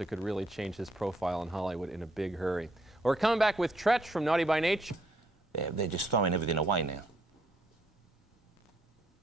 It could really change his profile in Hollywood in a big hurry. We're coming back with Tretch from Naughty by Nature. They're just throwing everything away now.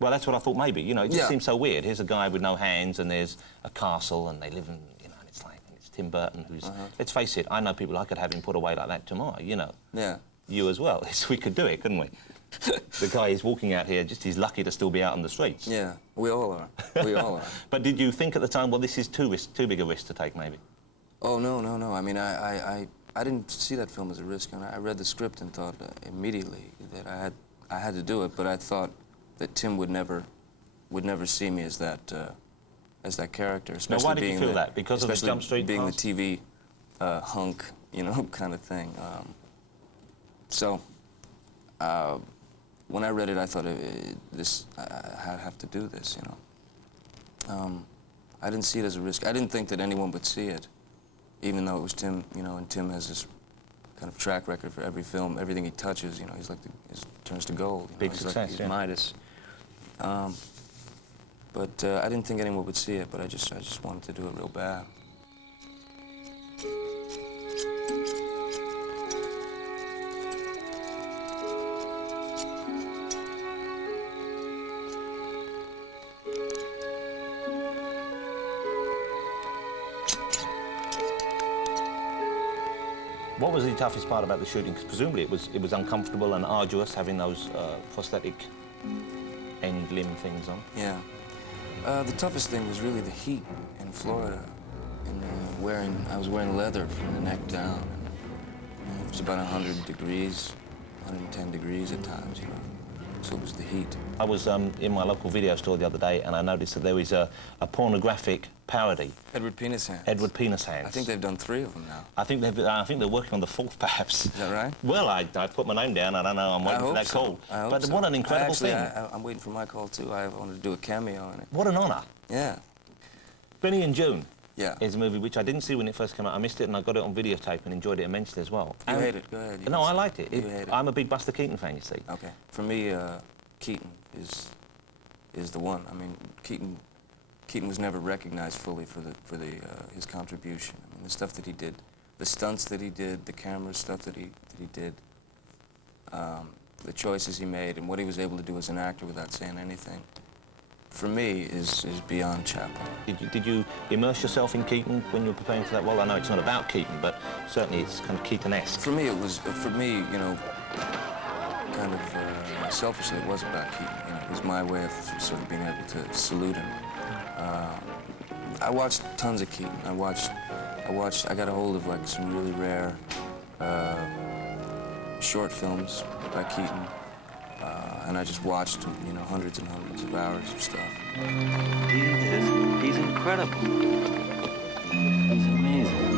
Well, that's what I thought maybe. You know, it just seems so weird. Here's a guy with no hands, and there's a castle, and they live in, you know, and it's like, and it's Tim Burton who's... Let's face it, I know people I could have him put away like that tomorrow, you know. Yeah. You as well. We could do it, couldn't we? The guy is walking out here, just he's lucky to still be out on the streets. Yeah, we all are. We all are. But did you think at the time, well, this is too big a risk to take, maybe? Oh, no, no, no. I mean, I didn't see that film as a risk. I read the script and thought immediately that I had to do it, but I thought that Tim would never see me as that character. Especially now, why did you feel that? Because of the Jump Street being past? the TV hunk, you know, kind of thing. When I read it, I thought I have to do this, you know. I didn't see it as a risk. I didn't think that anyone would see it, even though it was Tim, you know, and Tim has this kind of track record for every film. Everything he touches, you know, he's like, turns to gold. You know? Big he's success, like, he's Midas. But I didn't think anyone would see it, but I just wanted to do it real bad. What was the toughest part about the shooting? Because presumably it was uncomfortable and arduous having those prosthetic end limb things on. Yeah. The toughest thing was really the heat in Florida. And I was wearing leather from the neck down. And it was about 100 degrees, 110 degrees at times, you know. So it was the heat. I was in my local video store the other day, and I noticed that there is a pornographic parody. Edward Penis Hands. Edward Penis Hands. I think they've done 3 of them now. I think they're working on the 4th, perhaps. Is that right? Well, I put my name down. I don't know. I'm waiting for that call. But what an incredible thing! I'm waiting for my call too. I wanted to do a cameo in it. What an honour! Yeah. Benny and June. Yeah. Is a movie which I didn't see when it first came out. I missed it, and I got it on videotape and enjoyed it immensely as well. You hate it? Go ahead. No, I liked it. You hate it. I'm a big Buster Keaton fan, you see. Okay. For me, Keaton is the one. I mean, Keaton was never recognized fully for his contribution. I mean, the stuff that he did, the stunts that he did, the camera stuff that he did, the choices he made, and what he was able to do as an actor without saying anything, for me, is beyond Chaplin. Did you immerse yourself in Keaton when you were preparing for that role? I know it's not about Keaton, but certainly it's kind of Keaton-esque. For me, you know, kind of selfishly, it was about Keaton. You know, it was my way of sort of being able to salute him. I watched tons of Keaton. I got a hold of like some really rare short films by Keaton. And I just watched, you know, hundreds and hundreds of hours of stuff. He's incredible. He's amazing.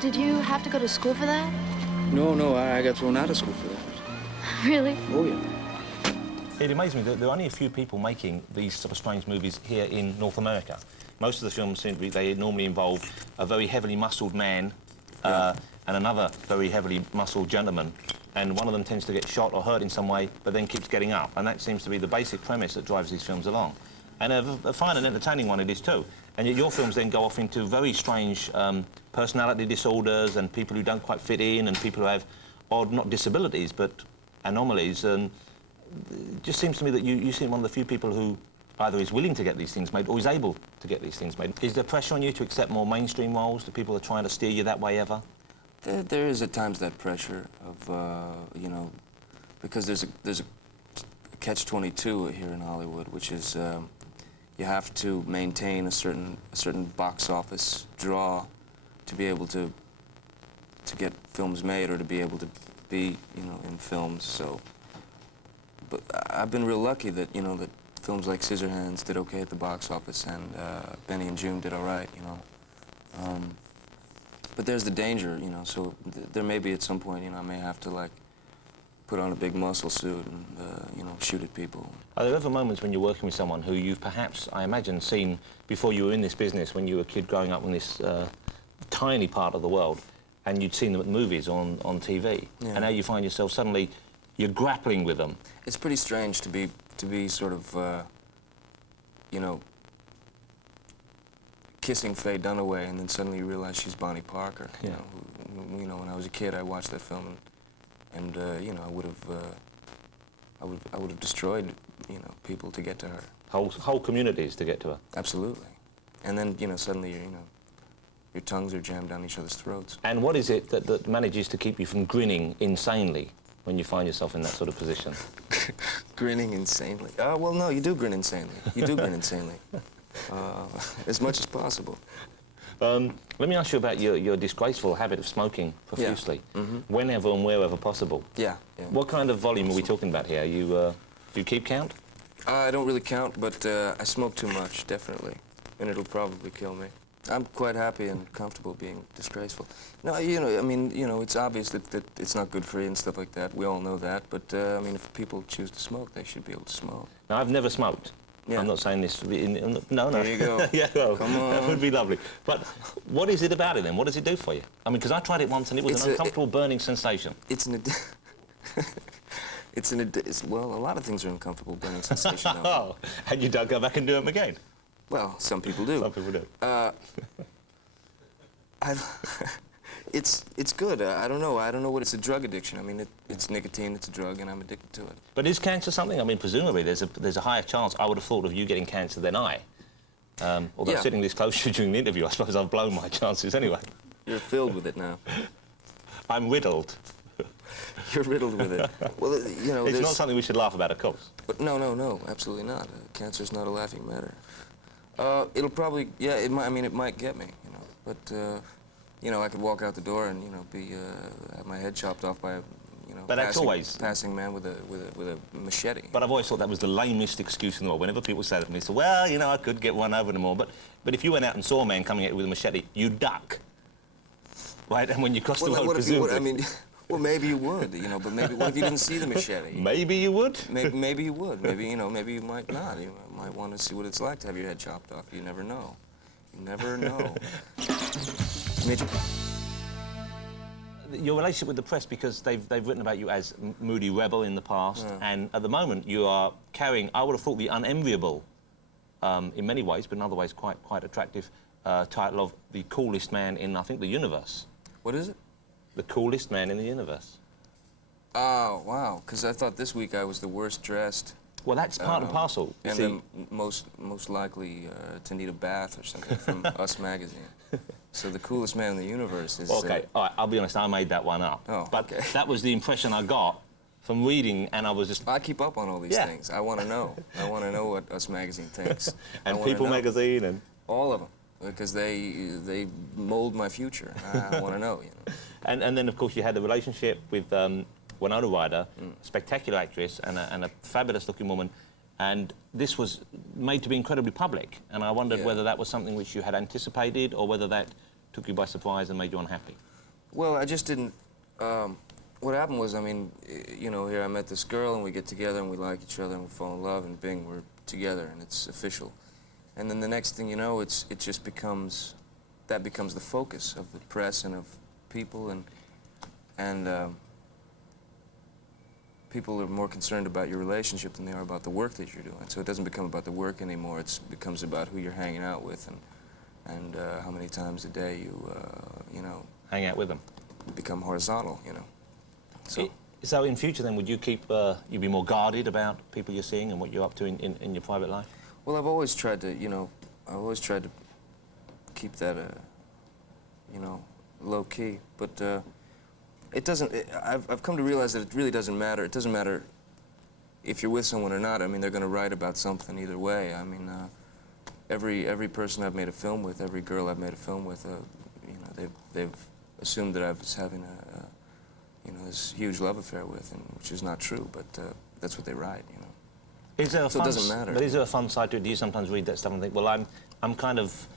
Did you have to go to school for that? No, I got thrown out of school for that. Really? Oh, yeah. It amazed me that there are only a few people making these sort of strange movies here in North America. Most of the films seem to be, they normally involve a very heavily muscled man and another very heavily muscled gentleman, and one of them tends to get shot or hurt in some way, but then keeps getting up, and that seems to be the basic premise that drives these films along. And a fine and entertaining one it is too. And yet your films then go off into very strange personality disorders and people who don't quite fit in and people who have odd, not disabilities, but anomalies. And it just seems to me that you seem one of the few people who either is willing to get these things made or is able to get these things made. Is there pressure on you to accept more mainstream roles? Do people are trying to steer you that way ever? There is at times that pressure of, you know, because there's a catch-22 here in Hollywood, which is you have to maintain a certain box office draw to be able to get films made or to be able to be, you know, in films. So. But I've been real lucky that, you know, that films like Scissorhands did okay at the box office and Benny and June did all right, you know. But there's the danger, you know, so there may be at some point, you know, I may have to, like, put on a big muscle suit and, you know, shoot at people. Are there ever moments when you're working with someone who you've perhaps, I imagine, seen before you were in this business, when you were a kid growing up in this tiny part of the world, and you'd seen them at movies on TV, Yeah. and now you find yourself suddenly, you're grappling with them. It's pretty strange to be sort of, you know, kissing Faye Dunaway, and then suddenly you realize she's Bonnie Parker. Yeah. You know, when I was a kid, I watched that film, and you know, I would have destroyed, you know, people to get to her. Whole communities to get to her. Absolutely. And then, you know, suddenly, you know, your tongues are jammed down each other's throats. And what is it that manages to keep you from grinning insanely when you find yourself in that sort of position? Grinning insanely. Well, no, you do grin insanely. You do grin insanely. As much as possible. Let me ask you about your disgraceful habit of smoking profusely, whenever and wherever possible. Yeah, yeah. What kind of volume are we talking about here? Do you keep count? I don't really count, but I smoke too much, definitely. And it'll probably kill me. I'm quite happy and comfortable being disgraceful. No, you know, I mean, you know, it's obvious that it's not good for you and stuff like that. We all know that. But, I mean, if people choose to smoke, they should be able to smoke. Now, I've never smoked. Yeah. I'm not saying this... No. There you go. Yeah, well, Come on. that would be lovely. But what is it about it, then? What does it do for you? I mean, because I tried it once, and it was an uncomfortable burning sensation. It's an... well, a lot of things are uncomfortable burning sensation. Oh, and you don't go back and do them again? Well, some people do. Some people do. It's good. I don't know. I don't know what it's a drug addiction. I mean, it's nicotine. It's a drug, and I'm addicted to it. But is cancer something? I mean, presumably there's a higher chance, I would have thought, of you getting cancer than I. Although Yeah. sitting this close to you during the interview, I suppose I've blown my chances anyway. You're filled with it now. I'm riddled. You're riddled with it. Well, you know, It's not something we should laugh about, of course. But no, absolutely not. Cancer's not a laughing matter. It'll probably, yeah, it might. I mean, it might get me, you know. But you know, I could walk out the door and, you know, have my head chopped off by a, you know, But that's always... passing man with a machete. But I've always thought that was the lamest excuse in the world. Whenever people say that to me, they say, well, you know, I could get one over them all. But if you went out and saw a man coming at you with a machete, you duck. Right? And when you cross the road, what if you would? presumably... I mean, well, maybe you would, you know, but maybe, what if you didn't see the machete? Maybe you would? Maybe you would. Maybe, you know, maybe you might not. You might want to see what it's like to have your head chopped off. You never know. You never know. Your relationship with the press, because they've written about you as moody rebel in the past, and at the moment you are carrying, I would have thought, the unenviable, in many ways, but in other ways quite attractive, title of the coolest man in, I think, the universe. What is it? The coolest man in the universe. Oh, wow. Because I thought this week I was the worst dressed. Well, that's part and parcel. And See, then most likely to need a bath or something from Us Magazine. So the coolest man in the universe is... OK, all right, I'll be honest, I made that one up. Oh, but okay. that was the impression I got from reading, and I was just... I keep up on all these things. I want to know. I want to know what Us Magazine thinks. And People magazine and... All of them. Because they mold my future. I want to know, you know. And then, of course, you had a relationship with Winona Ryder, spectacular actress and a fabulous-looking woman, and this was made to be incredibly public, and I wondered whether that was something which you had anticipated or whether that took you by surprise and made you unhappy. Well, I just didn't... what happened was, I mean, you know, here I met this girl, and we get together, and we like each other, and we fall in love, and bing, we're together, and it's official. And then the next thing you know, it just becomes... That becomes the focus of the press and of people, and people are more concerned about your relationship than they are about the work that you're doing. So it doesn't become about the work anymore. It becomes about who you're hanging out with and how many times a day you know... Hang out with them. Become horizontal, you know. So in future, then, would you keep... you'd be more guarded about people you're seeing and what you're up to in your private life? Well, I've always tried to, you know, keep that, you know, low-key, but it doesn't... I've come to realize that it really doesn't matter. It doesn't matter if you're with someone or not. I mean, they're going to write about something either way. I mean, every person I've made a film with, every girl I've made a film with, you know, they've assumed that I was having you know, this huge love affair with, and which is not true, but that's what they write, you know. Is there a So it doesn't matter. But is there a fun side to it? Do you sometimes read that stuff and think, well, I'm kind of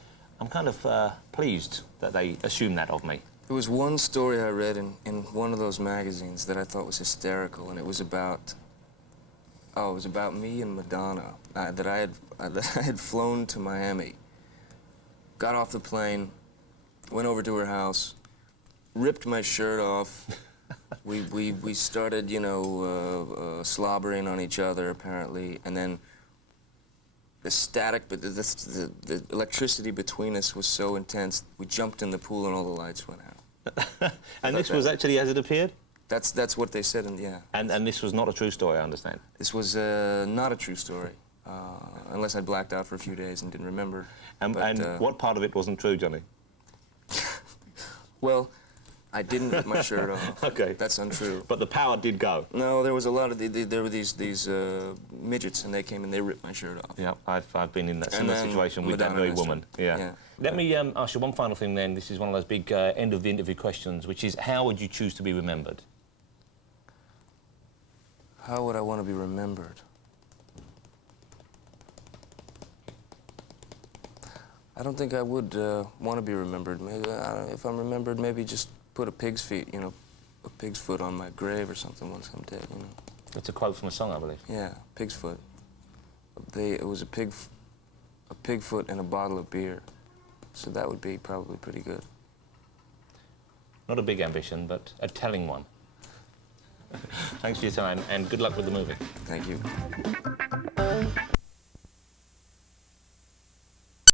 pleased that they assume that of me? There was one story I read in one of those magazines that I thought was hysterical, and it was about... Oh, it was about me and Madonna, that I had flown to Miami, got off the plane, went over to her house, ripped my shirt off. We started, you know, slobbering on each other, apparently, and then the static, but the electricity between us was so intense, we jumped in the pool and all the lights went out. And this was actually as it appeared? That's what they said, and yeah. And this was not a true story, I understand? This was not a true story, unless I blacked out for a few days and didn't remember. And what part of it wasn't true, Johnny? Well, I didn't rip my shirt off. Okay. That's untrue. But the power did go? No, there was a lot of... there were these midgets, and they came and they ripped my shirt off. Yeah, I've been in that similar situation with that Madonna very messed woman. up. Yeah. Let me ask you one final thing then. This is one of those big end of the interview questions, which is, how would you choose to be remembered? How would I want to be remembered? I don't think I would want to be remembered. Maybe, if I'm remembered, maybe just put a pig's feet, you know, a pig's foot on my grave or something once I'm dead, you know. It's a quote from a song, I believe. Yeah, pig's foot. It was a pig foot and a bottle of beer. So that would be probably pretty good. Not a big ambition, but a telling one. Thanks for your time, and good luck with the movie. Thank you.